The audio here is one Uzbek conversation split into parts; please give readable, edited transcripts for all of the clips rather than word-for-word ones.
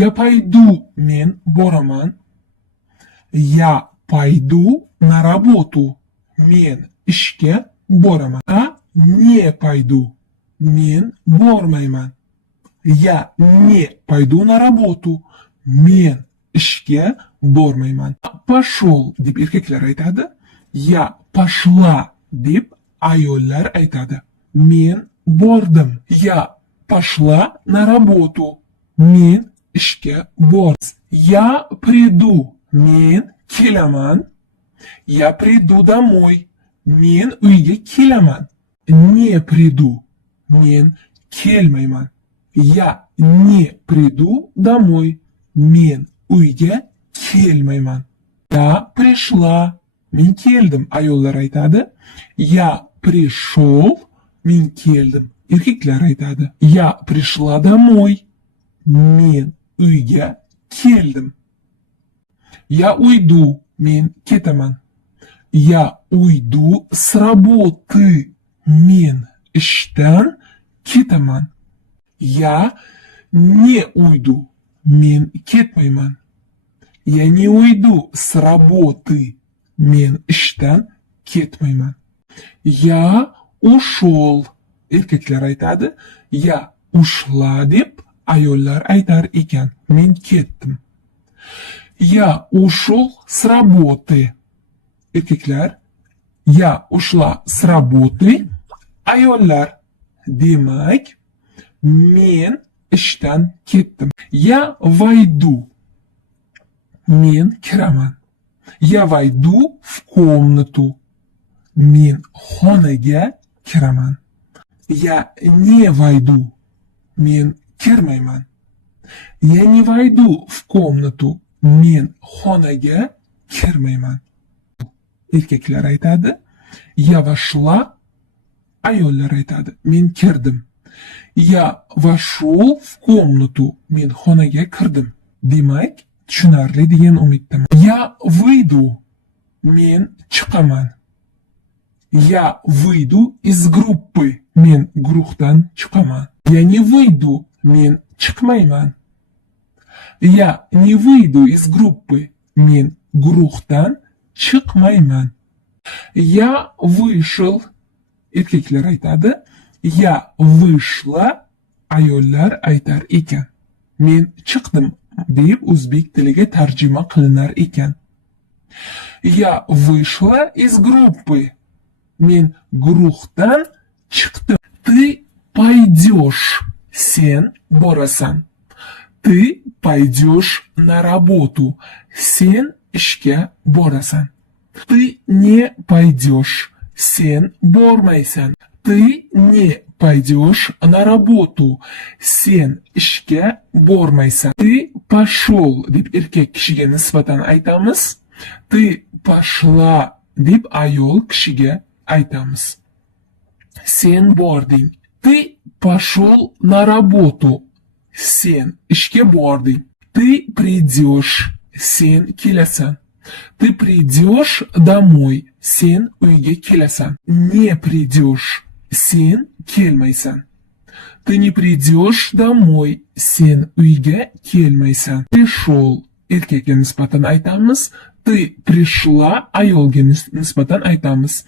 Я пойду, men boraman. Я пойду на работу. Men ishga boraman. Я не пойду. Men bormayman. Я не пойду на работу. Men ishga bormayman. Пошел deb erkaklar aytadi. Я пошла deb ayollar aytadi. Men bordim. Я пошла на работу. Men ishga bordim. Я приду. Men kelaman. Я приду домой. Men uyga kelaman. Не приду. Men kelmayman. Я не приду домой. Men uyga kelmayman. Я пришла. Men keldim. Ayollar aytadi. Я пришел. Men keldim. Erkaklar aytadi. Я пришла домой. Men uyga keldim. Я уйду. Men ketaman. Я уйду с работы. Men ishdan ketaman. Я не уйду. Men ketmayman. Я не уйду с работы. Men ishdan ketmayman. Я ушел. Erkaklar aytadi. Я ушла deb ayollar aytar ekan. Men ketdim. Я ушел с работы. Erkaklar. Я ушла с работы. Ayollar. Demak, men ishdan ketdim. Я войду. Men kiraman. Я войду в комнату. Men xonaga kiraman. Я не войду. Men kirmayman. Я не войду в комнату. Men xonaga kirmayman. Erkaklar aytadi. Я вошла. Ayollar aytadi. Men kirdim. Я вошел в комнату. Men xonaga kirdim. Demak, tushunarli degan umiddaman. Я выйду. Men chiqaman. Я выйду из группы. Men guruhdan chiqaman. Я не выйду. Men chiqmayman. Я не выйду из группы. Men guruhdan chiqmayman. Я вышел. Erkaklar aytadi. Я вышла. Ayollar aytar ekan. Men chiqdim deb o'zbek tiliga tarjima qilinar ekan. Я вышла из группы. Men guruhdan chiqdim. Ты пойдешь. Sen borasan. Ты пойдешь на работу. Sen ishga borasan. Ты не пойдешь. Sen bormaysan. Ты не пойдешь на работу. Sen ishga bormaysan. Ты пошел deb erkak kishiga nisbatan aytamiz. Ты пошла deb ayol kishiga aytamiz. Sen bording. Ты пошел на работу. Sen ishga bording. Ты придешь. Sen kelasan. Ты придешь домой. Sen uyga kelasan. Не придешь. Sen kelmaysan. Ты не придешь домой. Sen uyga kelmaysan. Пришел. Erkakga nisbatan aytamiz. Ты пришла. Ayolga nisbatan aytamiz.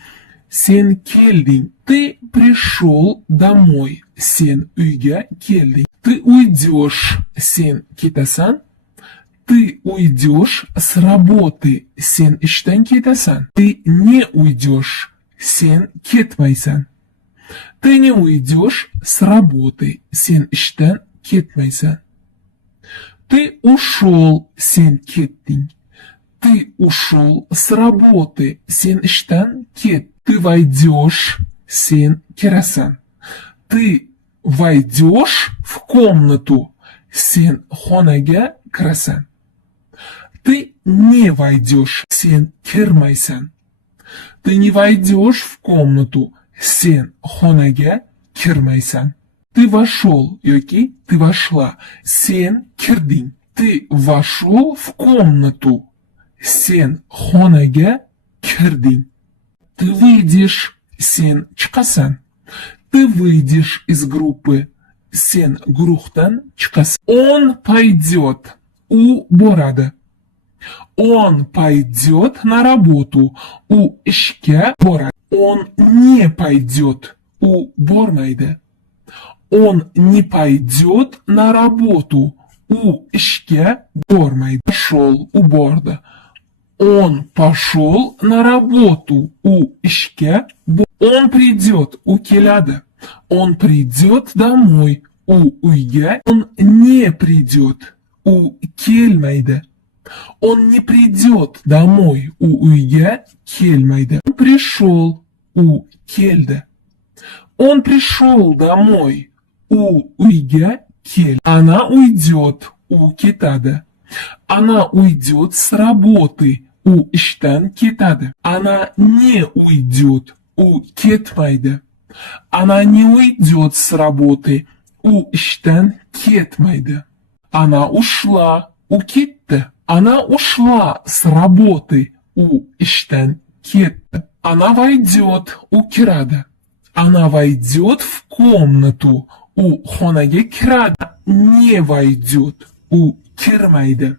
Sen kelding. Ты пришел домой. Sen uyga kelding. Ты уйдешь. Sen ketasan. Ты уйдешь с работы. Sen ishdan ketasan. Ты не уйдешь. Sen ketmaysan. Ты не уйдешь с работы. Sen ishdan ketmaysan. Ты ушел. Sen ketding. Ты ушел с работы. Sen ishdan ket. Ты войдешь. Sen kirasan. Ты войдешь в комнату. Sen xonaga kirasan. Ты не войдешь. Sen kirmaysan. Ты не войдешь в комнату. Sen xonaga kirmaysan. Ты вошел yoki ты вошла. Sen kirding. Ты вошел в комнату. Sen xonaga kirding. Ты выйдешь. Sen chiqasan. Ты выйдешь из группы. sen guruhdan chiqasan. Он пойдет. U boradi. Он пойдет на работу. U ishga boradi. Он не пойдет. U bormaydi. Он не пойдет на работу. U ishga bormaydi. Пошел, u bordi. Он пошел на работу. U ishga Он придет, u keladi. Он придет домой. U uyga. Он не придет. U kelmaydi. Он не придет домой. U uyga kelmaydi. Он пришел. U keldi. Он пришел домой. U uyga keldi. Она уйдет. U ketadi. Она уйдет с работы. U ishdan ketadi. Она не уйдет. U ketmaydi. Она не уйдет с работы. U ishdan ketmaydi. Она ушла. U ketdi. Она ушла с работы. U ishdan ketdi. Она войдет. U kiradi. Она войдет в комнату. U xonaga kiradi. Не войдет. U kirmaydi.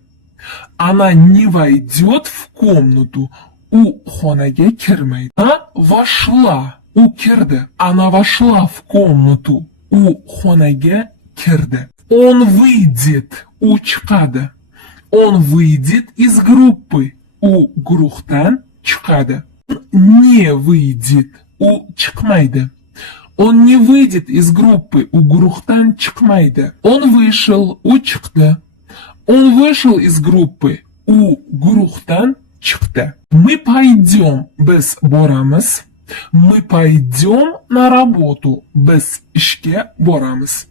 Она не войдет в комнату. U xonaga kirmaydi. Она вошла. U kirdi. Она вошла в комнату. U xonaga kirdi. Он выйдет. U chiqadi. Он выйдет из группы. U guruhdan chiqadi. Он не выйдет. U chiqmaydi. Он не выйдет из группы. U guruhdan chiqmaydi. Он вышел. U chiqdi. Он вышел из группы. U guruhdan chiqdi. Мы пойдем. Biz boramiz. Мы пойдем на работу. Biz ishga boramiz.